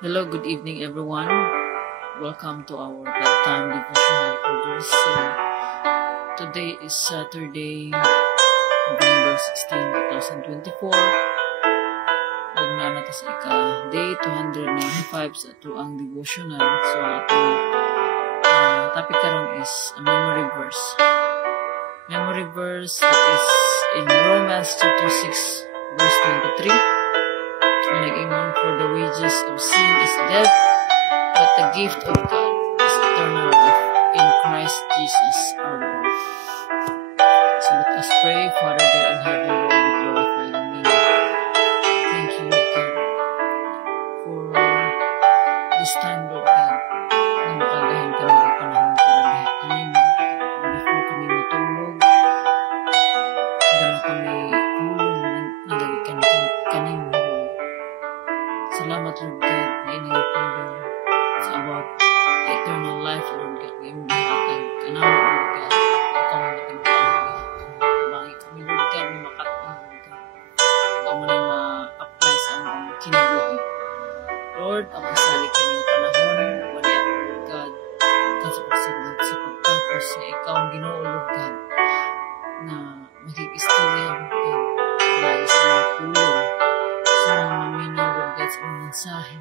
Hello, good evening everyone. Welcome to our bedtime devotional orders. Today is Saturday, November 16, 2024. Huwag na natin sa day 295 sa ito ang devotional. So, ating topic karon is a memory verse. Memory verse that is in Romans chapter 6, verse 23. Nag-ingon, for the wages of sin is death, but the gift of God is eternal life in Christ Jesus our Lord. So let us pray. Father God in heaven, Lord, we glorify your name. Thank you, Lord God, for this time, Lord God, na makagahin kami ang panahon para lahat kami, hindi po kami matulog, hindi na kami hulong, nagdagikan kanin. Salamat, Lord God, na inilipulong sa about eternal life, Lord God, na iyong bihatag. Kanawa, Lord God, ikaw ang nating pangalahat. Kumangi kami, Lord God, na makatang, Lord God. Ikaw mo na ma-apply sa aming kinabuhi. Lord, ang masali kami ng panahon, wali ako, Lord God, ikaw sa pagsagot sa pagtapos na ikaw ang Ginoo, Lord God, na makikistorya, Lord God, dahil sa mga pulong, sa mga maminaw, Lord God, sa mga mensahe.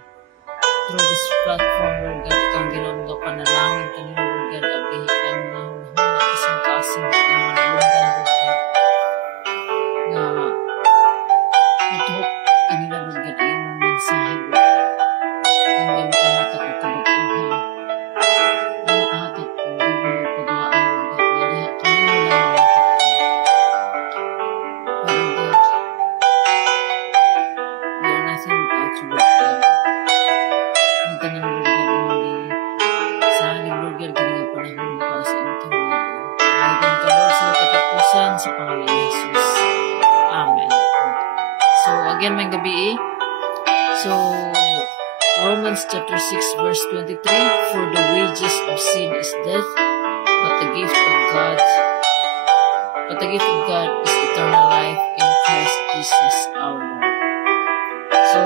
Through this platform, Lord God, ikaw ang ginawang panalangin kanina, Lord God, abihitan na hunahuna, kasing-kasing, ang manalungan, Lord God, na natuhok kanina, Lord God, ay mga mensahe, Lord God, ang gano'n kahatak at kabaguhan, ang kahatak ko, hindi mo magpaglaan, Lord God, na lahat kanina lang ang Lord God, we are nothing without you, Lord God. Ang tanang, Lord God, hindi sa akin, Lord God, galing ang panahon para sa iyong kamay. Palagan ka, Lord, sa katapusan sa pangalan ni Jesus. Amen. So, again, may gabi So, Romans chapter 6, verse 23, for the wages of sin is death, but the gift of God is eternal life in Christ Jesus our Lord. So,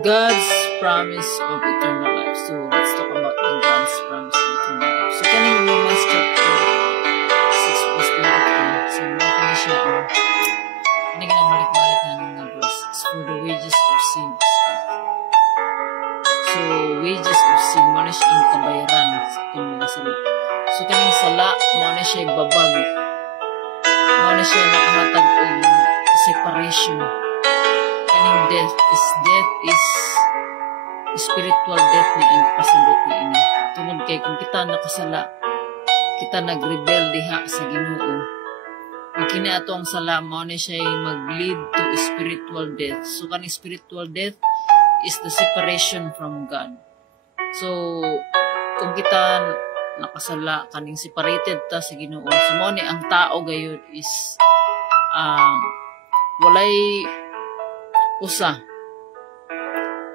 God's promise of eternal life. So, let's talk about the God's promise of eternal life. So, kaning Romans chapter 6, verse 23. So, mga siya ang hindi ginabalik-balik na ng verse. For the wages of sin is death. So, wages of sin, mo na siya ang kabayaran sa ating mga sala. So, kaning sala, mo na siya babag. Mo na siya nakahatag og separation. Kaning death is spiritual death ni ang pasabot ni ini. Tungod kay kung kita nakasala, kita nagrebel diha sa Ginoo. Kung kini ato ang sala, mo na siya mag-lead to spiritual death. So kaning spiritual death is the separation from God. So kung kita nakasala, kaning separated ta sa Ginoo. So mo ni ang tao gayud is walay usa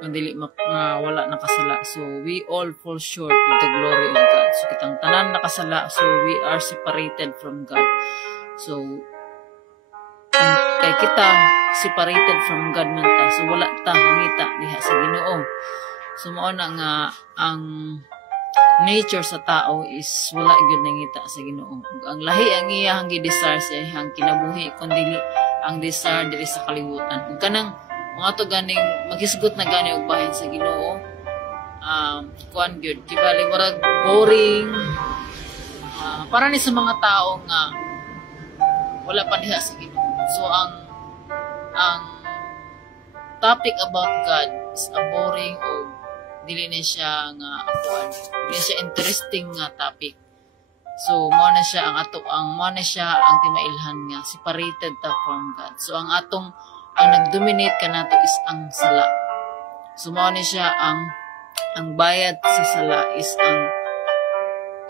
mandili wala nakasala. So we all fall short of the glory of God. So kitang tanan nakasala, so we are separated from God. So kay kita separated from God man ta, so wala ta hangita diha sa Ginoo. So mao na nga ang nature sa tao is wala gyud nangita sa Ginoo. Ang lahi ang iyang gi-desire sa iyang kinabuhi kundi ang desire diri sa kalibutan. Kung kanang mga to ganing maghisgot na gani og bahin sa Ginoo, kuan gyud kibali murag boring, para ni sa mga tao nga wala pa diha sa Ginoo. So ang topic about God is a boring o dili na siya nga kuan, dili siya interesting nga topic. So mo na siya ang timailhan nga separated ta from God. So ang nag-dominate kanato is ang sala. So mo ni siya ang bayad sa sala is ang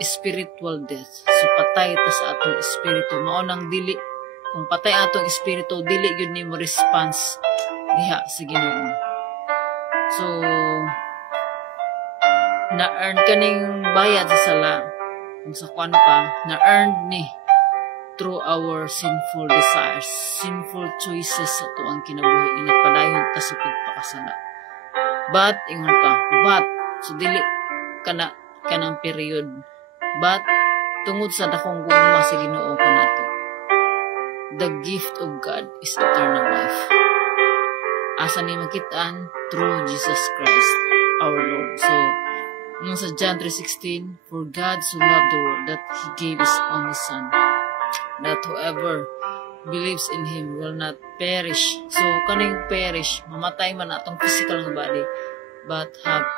spiritual death. So patay ta sa atong espiritu. Mao nang dili kung patay atong espiritu, dili gyud nimo response diha sa Ginoo. So na-earn kaning bayad sa sala. Kung sa kwan pa, na-earned ni through our sinful desires, sinful choices sa tuang kinabuhi, inapadayon ta sa pagpakasala. But, ingon ka, but, so dili kanang period, but, tungod sa dakong gugma sa Ginoo kanato, the gift of God is eternal life. Asa ni makitaan? Through Jesus Christ, our Lord. So, nung sa John 3:16, for God so loved the world that He gave His only Son, that whoever believes in Him will not perish. So, kaning perish, mamatay man atong physical nga body, but have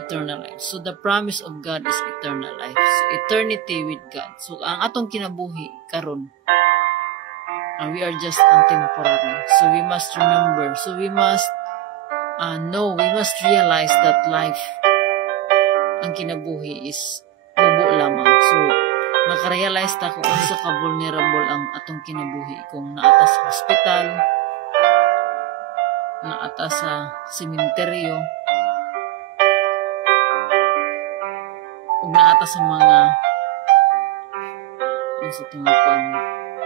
eternal life. So, the promise of God is eternal life. So, eternity with God. So, ang atong kinabuhi, karon, we are just temporary. So, we must remember. So, we must know, we must realize that life, ang kinabuhi is bubo lamang. So, makarealize ta kung unsa ka vulnerable ang atong kinabuhi. Kung naata sa hospital, naata sa sementeryo, ug naata sa mga sa tingapan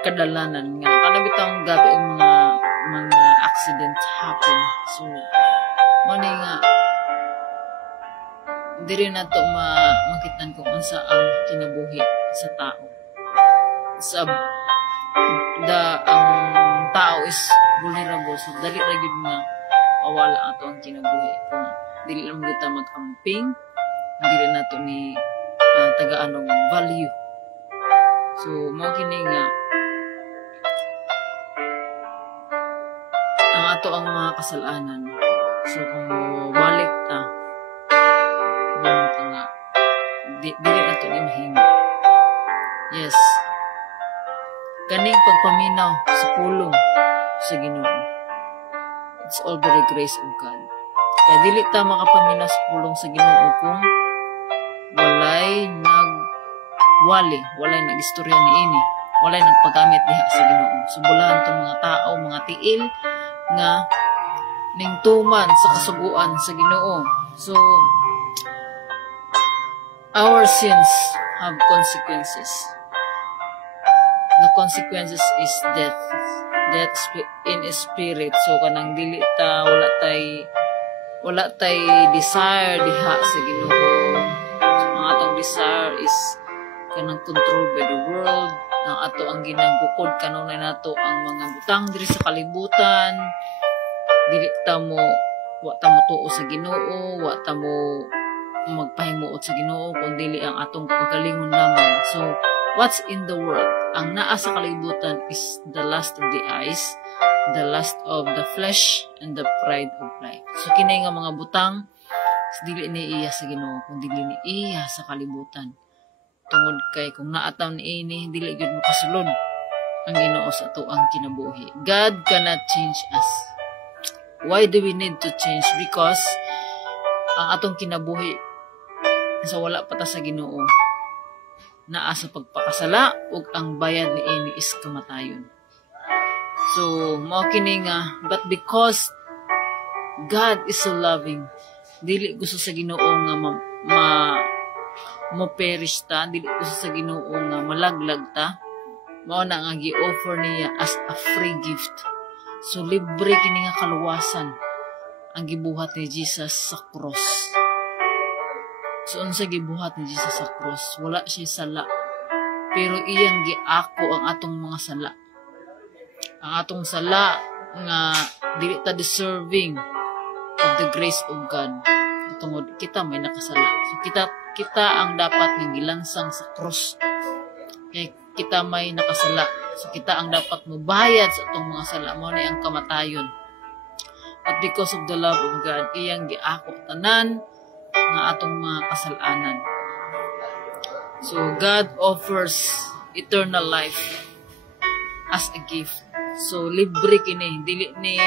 kadalanan nga kanabitang gabi ang mga accidents happen. So mo ni nga diri na to makitan kung unsa ang kinabuhi sa tao. Ang tao is vulnerable, so dali ra gyud nga mawala ato ang kinabuhi kung dili lang kita mag-amping, dili nato ni tagaan og value. So mo kini nga ang ato ang mga kasalanan. So kung balik ta nga dili nato ni mahimo. Yes, kaning pagpaminaw sa pulong sa Ginoo, it's all by the grace of God. Kaya dili ta makapaminaw sa pulong sa Ginoo kung walay nag-istorya ni ini, walay nagpagamit diha sa Ginoo. So bulahan tong mga tao, mga tiil nga ning tuman sa kasuguan sa Ginoo. So our sins have consequences. The consequences is death in spirit. So kanang dili ta wala tay desire diha sa Ginoo. So ang atong desire is kanang control by the world. Ang ato ang ginagukod kanunay nato ang mga butang diri sa kalibutan. Dili ta mo wa ta mo tuo sa Ginoo, wa ta mo magpahimuot sa Ginoo kundi ang atong pagalingon lamang. So what's in the world? Ang naa sa kalibutan is the lust of the eyes, the lust of the flesh, and the pride of life. So kinay nga mga butang, dili ni iya sa Ginoo, kundi dili ni iya sa kalibutan. Tungod kay kung naataw ni ini, dili gyud makasulod ang Ginoo sa ato ang kinabuhi. God cannot change us. Why do we need to change? Because ang atong kinabuhi sa wala pa ta sa Ginoo, naa sa pagpakasala ug ang bayad ni ini is kamatayon. So mao kini nga, but because God is so loving, dili gusto sa Ginoo nga mo perish ta, dili gusto sa Ginoo nga malaglag ta. Mao na nga gi-offer niya as a free gift. So libre kini nga kaluwasan ang gibuhat ni Jesus sa cross. So unsa gibuhat ni Jesus sa cross? Wala siya sala, pero iyang giako ang atong mga sala. Ang atong sala nga dili ta deserving of the grace of God. Tungod kita may nakasala. So kita ang dapat nga gilansang sa cross. Kay kita may nakasala. So kita ang dapat mobayad sa atong mga sala, mo ni ang kamatayon. But because of the love of God, iyang giako tanan nga atong mga kasalanan. So God offers eternal life as a gift. So libre kini, dili ni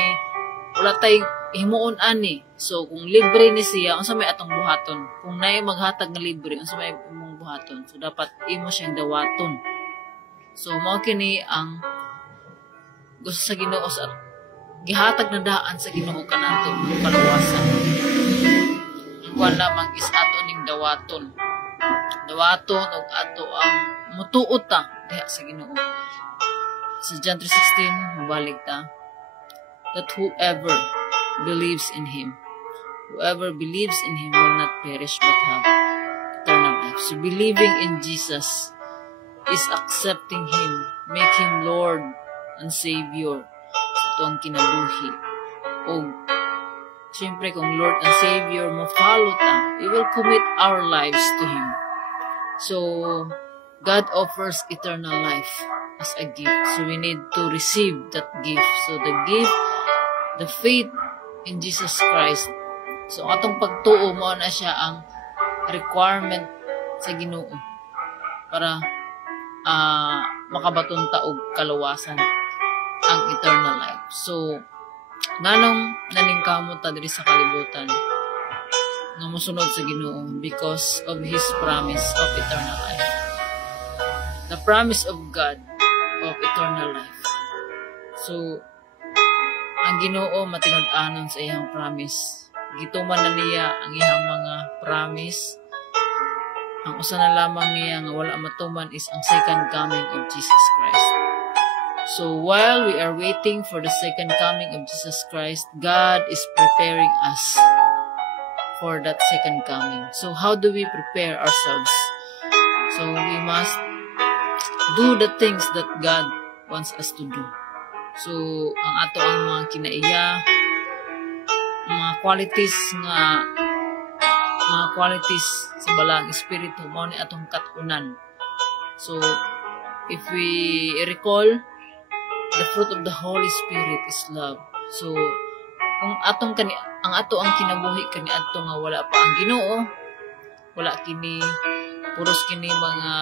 wala tay himuon ani. So kung libre ni siya, unsa may atong buhaton? Kung naay maghatag nga libre, unsa may imong buhaton? So dapat imo siyang dawaton. So mao kini ang gusto sa Ginoo sa gihatag na daan sa Ginoo kanato kaluwasan. Wala mang is ato ning dawaton og ato ang mutuot ta diha sa Ginoo. Sa John 3:16 mabalik ta, that whoever believes in Him will not perish but have eternal life. So believing in Jesus is accepting Him, make Him Lord and Savior sa tuwang kinabuhi. O siyempre kung Lord and Savior mo follow ta, we will commit our lives to Him. So God offers eternal life as a gift. So we need to receive that gift. So the gift, the faith in Jesus Christ. So atong pagtuo mo na siya ang requirement sa Ginoo para makabaton ta og kaluwasan ang eternal life. So nganong naningkamot ta diri sa kalibutan nga mosunod sa Ginoo because of His promise of eternal life. The promise of God of eternal life. So ang Ginoo matinud-anon sa iyang promise. Gituman na niya ang iyang mga promise. Ang usa na lamang niya nga wala matuman is ang second coming of Jesus Christ. So while we are waiting for the second coming of Jesus Christ, God is preparing us for that second coming. So how do we prepare ourselves? So we must do the things that God wants us to do. So ang ato ang mga kinaiya, mga qualities sa balang espiritu mao ni atong kat-unan. So if we recall, the fruit of the Holy Spirit is love. So kung ang ato ang kinabuhi kaniadto nga wala pa ang Ginoo, wala kini puros kini mga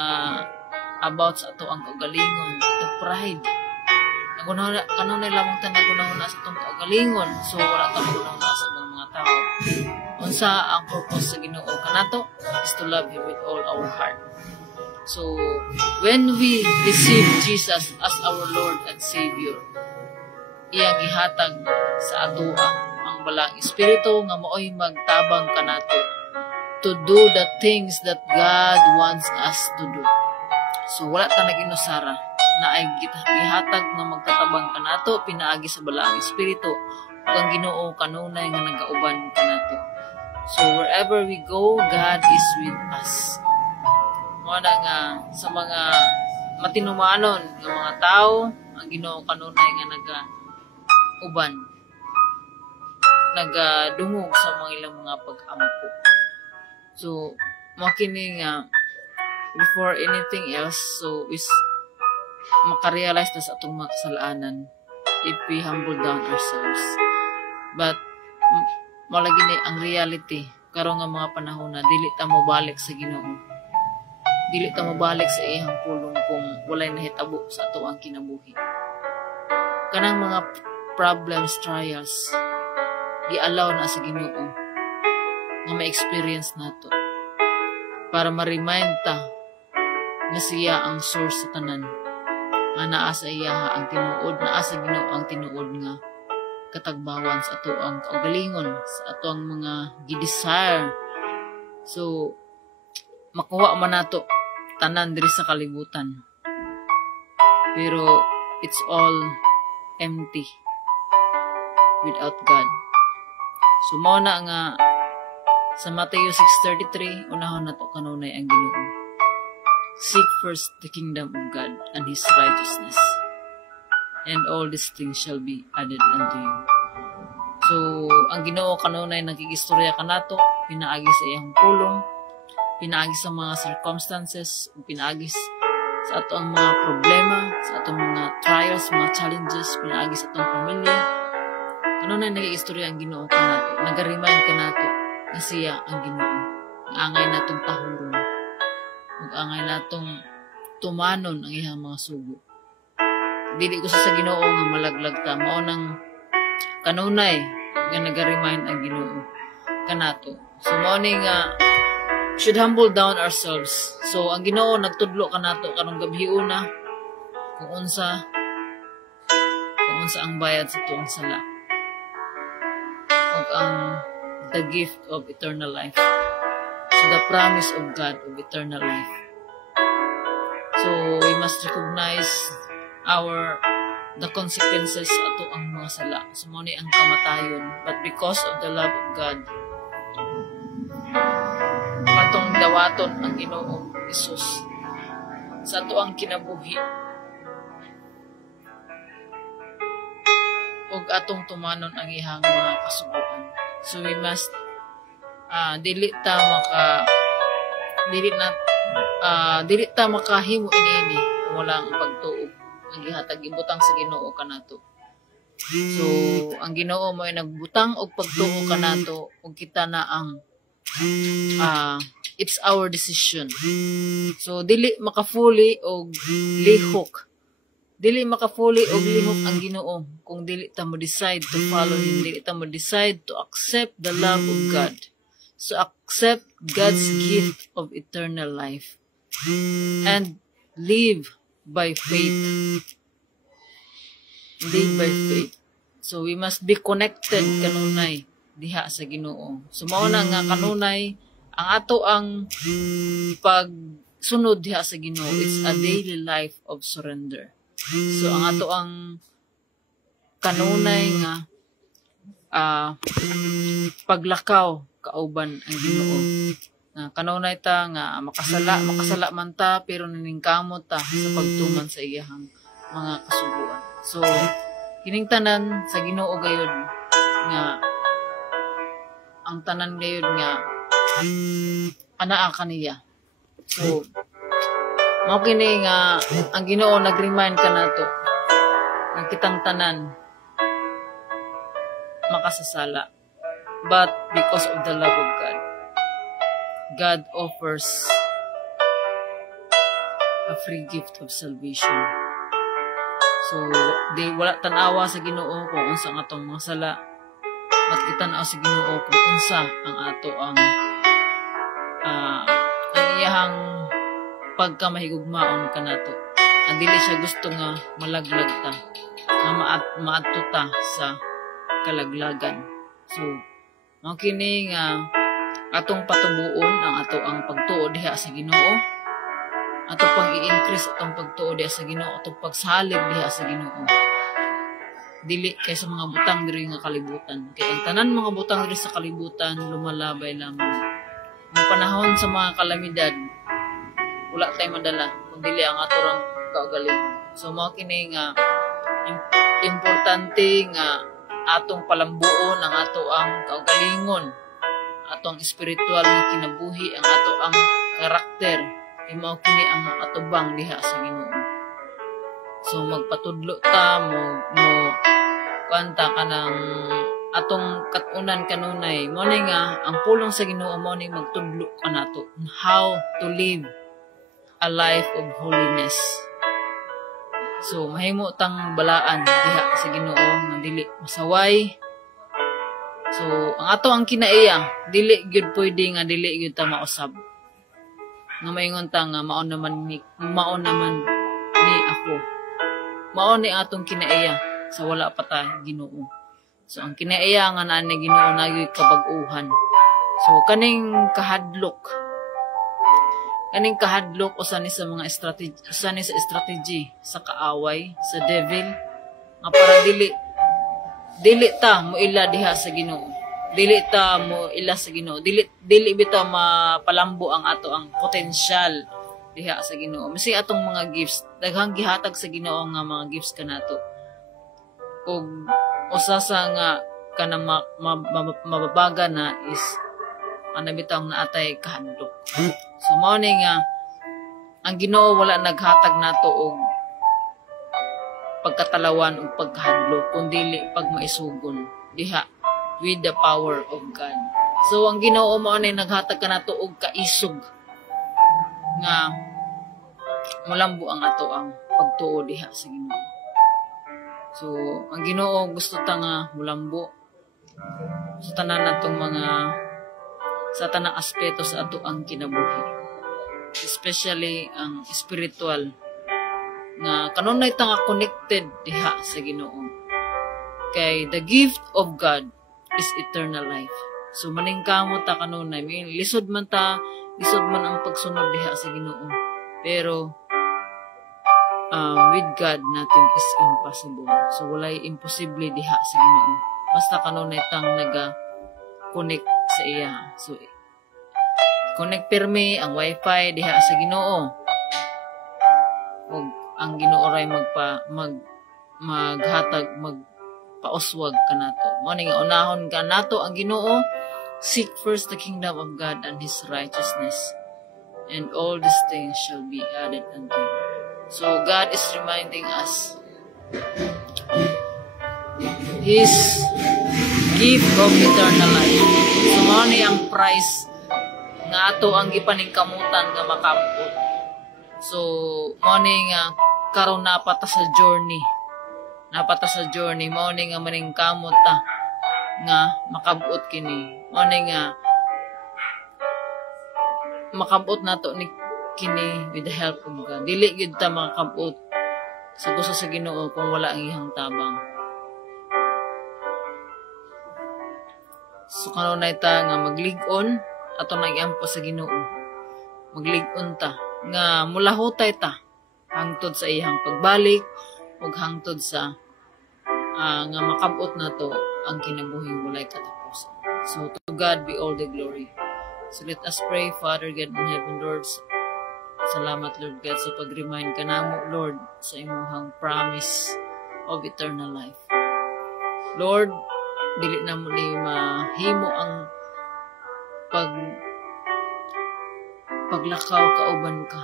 about sa ato ang kagalingon, the pride. Kanunay lamang ta nagunahuna sa atong kagalingon. So wala ta nagunahuna sa mga tao. Unsa ang purpose sa Ginoo kanato is to love Him with all our heart. So when we receive Jesus as our Lord and Savior, iyang gihatag sa atoa ang balang espiritu nga maoy magtabang kanato to do the things that God wants us to do. So wala ta naginusara na ay gihatag nga magtatabang kanato pinaagi sa balang espiritu ug ang Ginoo kanunay nga nagauban kanato. So wherever we go, God is with us. Mao na nga sa mga matinumanon nga mga tao, ang Ginoo kanunay nga nagauban, nagadungog sa mga ilang mga pag-ampo. So makini nga before anything else, so is makarealize na sa atong mga kasalanan if we humble down ourselves. But malagi ni ang reality karon nga mga panahon na dili ta mobalik sa Ginoo, dili ta mobalik sa iyang pulong kung walay nahitabo sa ato ang kinabuhi. Kanang mga problems, trials, gi-allow na sa Ginoo nga ma-experience nato para ma-remind ta na siya ang source sa tanan, nga naa sa iya ang tinuod, naa sa Ginoo ang tinuod nga katagbawan sa ato ang kaugalingon, sa ato ang mga gi-desire. So makuha man nato tanan diri sa kalibutan, pero it's all empty without God. So mao na nga sa Matthew 6:33 unahon nato kanunay ang Ginoo. Seek first the kingdom of God and His righteousness, and all these things shall be added unto you. So ang Ginoo kanunay nagigistorya kanato, pinaagi sa iyang pulong, pinaagi sa mga circumstances, pinaagi sa ato ang mga problema, sa atong mga trials, mga challenges, pinaagi sa atong pamilya. Kanunay nagigistorya ang Ginoo kanato, nag-remind kanato na siya ang Ginoo. Angay natong tahuron, ug angay natong tumanon ang iyang mga sugo. Dili ko sa Ginoo nga malaglag ta, mao nang kanunay nga nag-remind ang Ginoo kanato. So mao ni nga should humble down ourselves. So ang Ginoo nagtudlo kanato karong gabhiuna kung unsa ang bayad sa tuong sala ug ang the gift of eternal life. So the promise of God of eternal life. So we must recognize the consequences ato ang mga sala. So mo ni ang kamatayon, but because of the love of God, atong dawaton ang Ginoong Hesus sa ato ang kinabuhi ug atong tumanon ang ihang mga kasubuan. So we must dili ta makahimo ini wala ang pagtuo ang gihatag ibutang sa Ginoo kanato. So ang Ginoo mo ay nagbutang og pagtuo kanato ug kita na ang it's our decision. So dili makafuli og lihok. Dili makafuli og lihok ang Ginoo kung dili ta mo decide to follow Him, dili ta mo decide to accept the love of God. So accept God's gift of eternal life and live by faith. Live by faith. So we must be connected kanunay diha sa Ginoo. So mao na nga kanunay ang ato ang pagsunod diha sa Ginoo. It's a daily life of surrender. So ang ato ang kanunay nga paglakaw kauban ang Ginoo. Na kanunay ta nga makasala man ta pero naningkamot ta sa pagtuman sa iyahang mga kasubuan. So kining tanan sa Ginoo gayud nga ang tanan gayud nga anaa kaniya. So mao kini nga ang Ginoo nag-remind kanato nga kitang tanan makasasala, but because of the love of God, God offers a free gift of salvation. So wala tanawa sa Ginoo kung unsa ang atong mga sala, but kitanaw sa Ginoo kung unsa ang ato ang iyahang pagkamahigugmaon kanato. Ang dili siya gusto nga malaglag ta, nga maadto ta sa kalaglagan. So mao kini nga atong patubuon ang ato ang pagtuo diha sa Ginoo, ato pang i-increase atong pagtuo diha sa Ginoo, atong pagsalig diha sa Ginoo. Dili kay sa mga butang diri nga kalibutan. Kay ang tanan mga butang diri sa kalibutan lumalabay lamang. Ang panahon sa mga kalamidad, wala tayong madala kundi ang ato rang kaugalingon. So mao kini nga importante nga atong palambuon ang ato ang kaugalingon, atong spiritual nga kinabuhi, ang ato ang karakter, mao kini ang atubang diha sa Ginoo. So magpatudlo ta mo kanta kanang atong katunan kanunay mo ni nga ang pulong sa Ginoo mo ni magtudlo kanato on how to live a life of holiness. So mahimo tang balaan diha sa Ginoo nga dili masaway. So ang ato ang kinaiya dili gyud pwede nga dili gyud ta mausab. Nga maingon ta nga mao naman ni ako. Mao ni atong kinaiya sa wala pa ta Ginoo. So ang kinaiya nga naa ni Ginoo nagyoy kabag-uhan. So kaning kahadlok usa ni sa mga strategy sa kaaway sa devil nga para dili ta mo ila diha sa Ginoo. Dili ta mo ila sa Ginoo. Dili bitaw mapalambo ang ato ang potensyal diha sa Ginoo. Masi atong mga gifts daghang gihatag sa Ginoo nga mga gifts kanato. Og usa sa nga kana mababaga na is ana bitaw naatay kahadlok. So mao ni nga ang Ginoo wala naghatag nato og pagkatalawan ug pagkahadlok kundi pagmaisugon diha with the power of God. So ang Ginoo mao ni naghatag kanato og kaisog nga mulambo ang ato ang pagtuo diha sa Ginoo. So ang Ginoo gusto ta nga mulambo sa tanan natong sa tanang aspeto sa ato ang kinabuhi, especially ang spiritual nga kanunay ta nga connected diha sa Ginoo. Kay the gift of God is eternal life. So maningkamot ta kanunay, lisod man ang pagsunod diha sa Ginoo. Pero with God, nothing is impossible. So, walay imposible diha sa Ginoo. Basta kanunay tang naga-connect sa iya. So, connect pirmi ang wifi diha sa Ginoo. Ug ang Ginoo ray maghatag, magpauswag kanato. Mao ni nga unahon kanato ang Ginoo. Seek first the kingdom of God and His righteousness, and all these things shall be added unto you. So God is reminding us His gift of eternal life. So mao ni ang price nga ato ang gipaningkamutan nga makabot. So mao ni nga karon napata sa journey. Mao ni nga maningkamot ta nga makabot kini. Mao ni nga makabot nato ni kini with the help of God. Dili gid ta makabot sa gusto sa Ginoo kung wala ang iyang tabang. So kanunay ta nga maglig-on ato nag-iampo sa Ginoo. Maglig-on ta nga mulahutay ta hangtod sa iyang pagbalik ug hangtod sa nga makabot nato ang kinabuhing walay katapusan. So to God be all the glory. So let us pray. Father God in heaven, Lord, salamat Lord God sa pag-remind ka namo Lord sa imong promise of eternal life. Lord, dili na mo ni mahimo ang paglakaw kauban ka.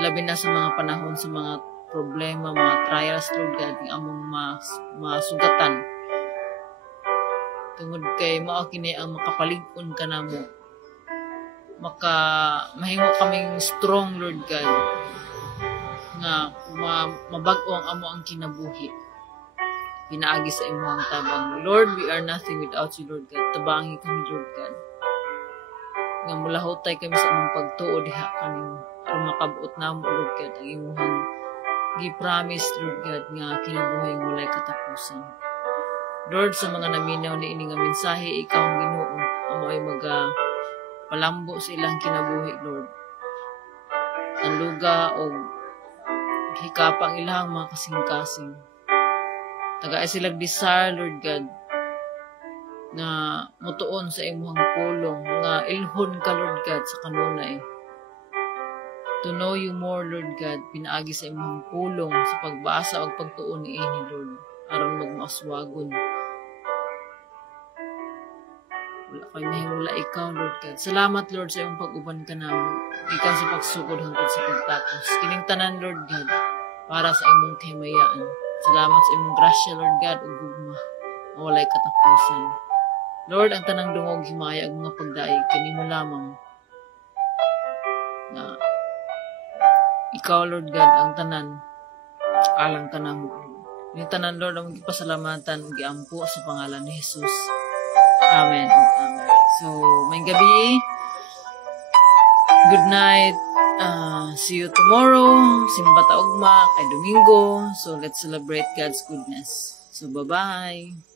Labi na sa mga panahon, sa mga problema, mga trials, Lord God, ng among masugatan. Tungod kay mao kini ang makapalig-on ka namo. Mahimo kaming strong, Lord God, nga mabag-o ang amo ang kinabuhi. Pinaagi sa imong tabang. Lord, we are nothing without you, Lord God. Tabangi kami, Lord God. Nga mulahutay kami sa among pagtuo diha kanimo. Aron makabuot namo, Lord God, ang imong gi-promise, Lord God, nga kinabuhi walay katapusan. Lord, sa mga naminaw ni ini nga mensahe, ikaw ang Ginoo, amo ay palambo sa ilang kinabuhi, Lord. Ang luga o hikapang ilang mga kasing-kasing. Taga silang desire, Lord God, nga mutuon sa imong pulong, nga ilhon ka, Lord God, sa kanunay. To know you more, Lord God, pinaagi sa imong pulong sa pagbasa o pagtuon ni ini, Lord, aron magmaaswagon. Wala kayo mahimula ikaw, Lord God. Salamat, Lord, sa iyong pag-uban ka namin. Ikaw sa pagsugod hangtod sa pagtapos. Kining tanan, Lord God, para sa imong kahimayaan. Salamat sa imong grasya, Lord God, ug gugma. Walay katapusan. Lord, ang tanang dungog himaya ang mga pagdaig kanimo lamang. Na ikaw, Lord God, ang tanan alang tanang ni tanan, Lord, ang gipasalamatan ug giampo sa pangalan ni Jesus. Amen. Amen. So, may gabi. Good night. See you tomorrow. Simba ta ugma kay Domingo. So, let's celebrate God's goodness. So, bye-bye.